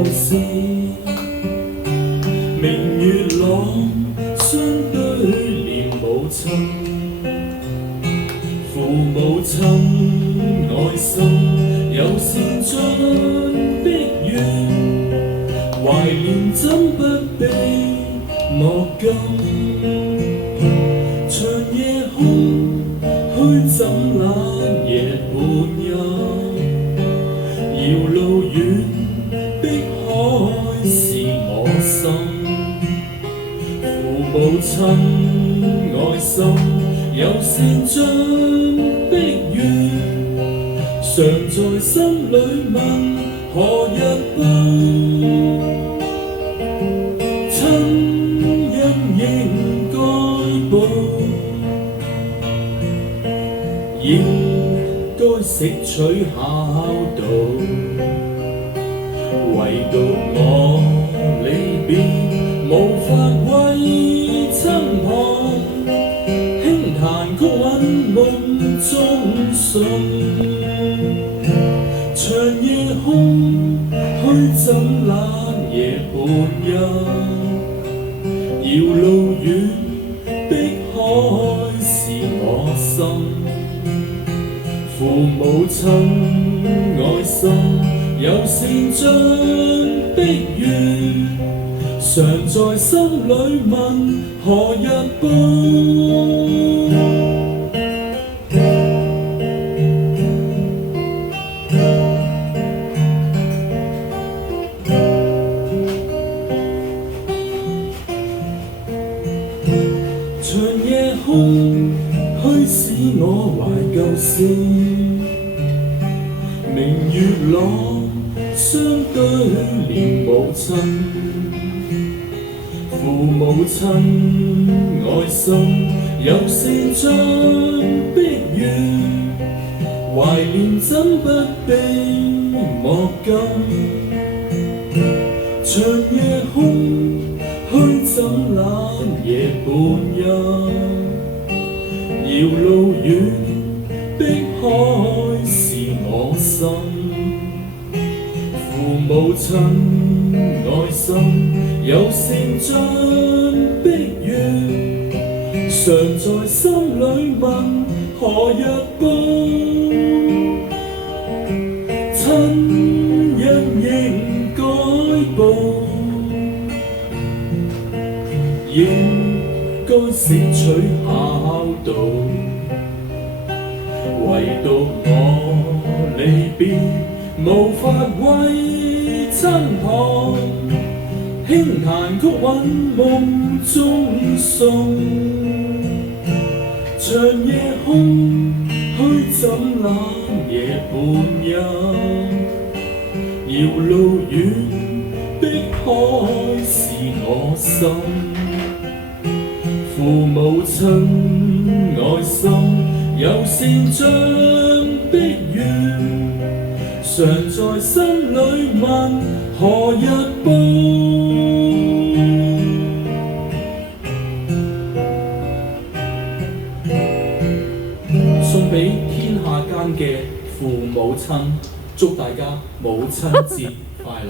舊事，明月朗，相對念母親。父母親愛心，有善盡的願，懷念怎不被莫禁。長夜空，虛枕冷夜半陰，遙路遠，碧海是我心。父母親愛心，有善盡的願，常在心裏問何日報。親恩應該報，應該識取孝道，唯獨我離別無法為親旁，輕彈曲韻夢中信。長夜空，虛枕冷夜半陰，遙路遠，碧海是我心。父母親愛心，有善盡的願，常在心裏問何日報。長夜空，驅使我懷舊事，明月朗，相對念母親。父母親愛心，有善盡的願，懷念怎不被莫禁。長夜空，虛枕冷夜半陰，遙路遠，碧海是我心。父母親愛心，有善盡的願，常在心裏問何日報。親恩應該報，應該識取孝道，唯獨我離別無法為親旁，輕彈曲韻夢中送。長夜空，虛枕冷夜半陰，遙路遠，碧海是我心。父母親愛心，有善盡的願，常在心裏問何日報。送俾天下間嘅父母親，祝大家母親節快樂。